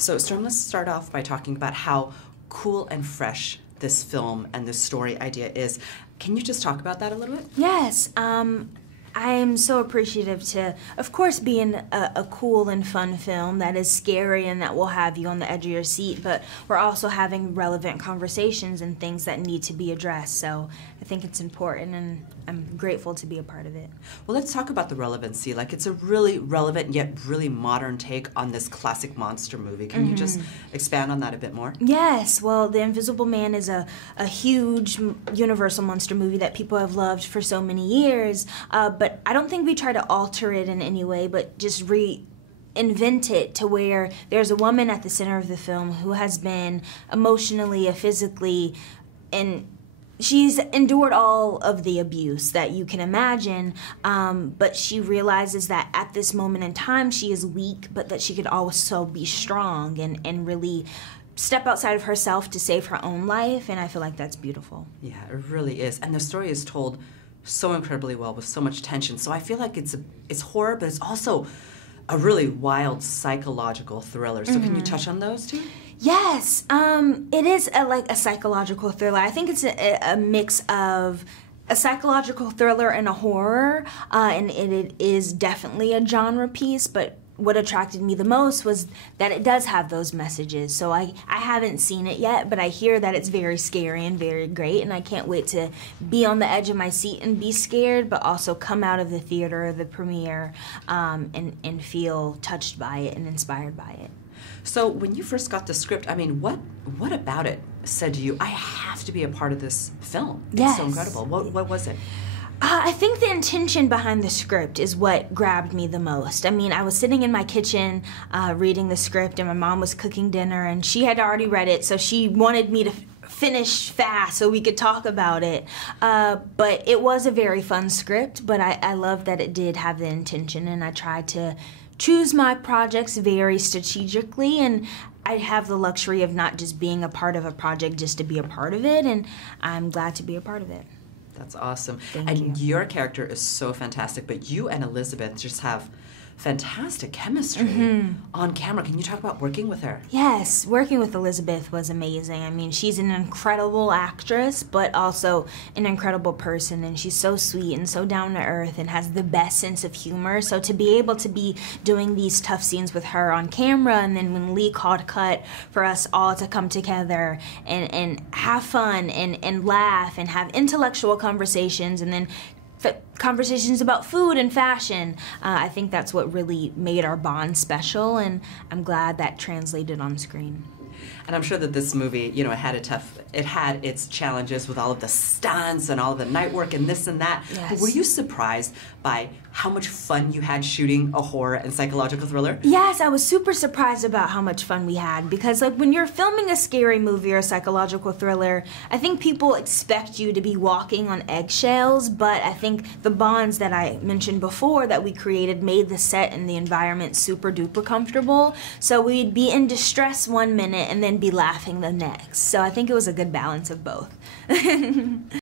So, Storm, let's start off by talking about how cool and fresh this film and this story idea is. Can you just talk about that a little bit? Yes. I am so appreciative to, of course, be in a cool and fun film that is scary and that will have you on the edge of your seat, but we're also having relevant conversations and things that need to be addressed. So I think it's important, and I'm grateful to be a part of it. Well, let's talk about the relevancy. Like, it's a really relevant yet really modern take on this classic monster movie. Can you just expand on that a bit more? Yes. Well, The Invisible Man is a huge universal monster movie that people have loved for so many years, but I don't think we try to alter it in any way, but just reinvent it to where there's a woman at the center of the film who has been emotionally, physically, and she's endured all of the abuse that you can imagine, but she realizes that at this moment in time she is weak, but that she could also be strong and really step outside of herself to save her own life, and I feel like that's beautiful. Yeah, it really is. And the story is told so incredibly well with so much tension. So I feel like it's horror, but it's also a really wild psychological thriller. So can you touch on those two? Yes, it is like a psychological thriller. I think it's a mix of a psychological thriller and a horror, and it is definitely a genre piece, but what attracted me the most was that it does have those messages. So I haven't seen it yet, but I hear that it's very scary and very great, and I can't wait to be on the edge of my seat and be scared, but also come out of the theater, the premiere, and feel touched by it and inspired by it. So when you first got the script, I mean, what about it said to you, I have to be a part of this film? Yes. It's so incredible. What was it? I think the intention behind the script is what grabbed me the most. I mean, I was sitting in my kitchen reading the script, and my mom was cooking dinner, and she had already read it, so she wanted me to finish fast so we could talk about it. But it was a very fun script, but I love that it did have the intention, and I tried to choose my projects very strategically, and I have the luxury of not just being a part of a project just to be a part of it, and I'm glad to be a part of it. That's awesome. Thank you. Your character is so fantastic, but you and Elizabeth just have fantastic chemistry on camera. Can you talk about working with her? Yes, working with Elizabeth was amazing. I mean, she's an incredible actress, but also an incredible person, and she's so sweet and so down to earth and has the best sense of humor. So to be able to be doing these tough scenes with her on camera, and then when Leigh called cut for us all to come together and have fun and laugh and have intellectual conversations, and then conversations about food and fashion. I think that's what really made our bond special, and I'm glad that translated on screen. And I'm sure that this movie, you know, it had its challenges with all of the stunts and all of the night work and this and that. Yes. But were you surprised by how much fun you had shooting a horror and psychological thriller? Yes, I was super surprised about how much fun we had, because like when you're filming a scary movie or a psychological thriller, I think people expect you to be walking on eggshells, but I think the bonds that I mentioned before that we created made the set and the environment super duper comfortable. So we'd be in distress one minute and then be laughing the next. So I think it was a good balance of both.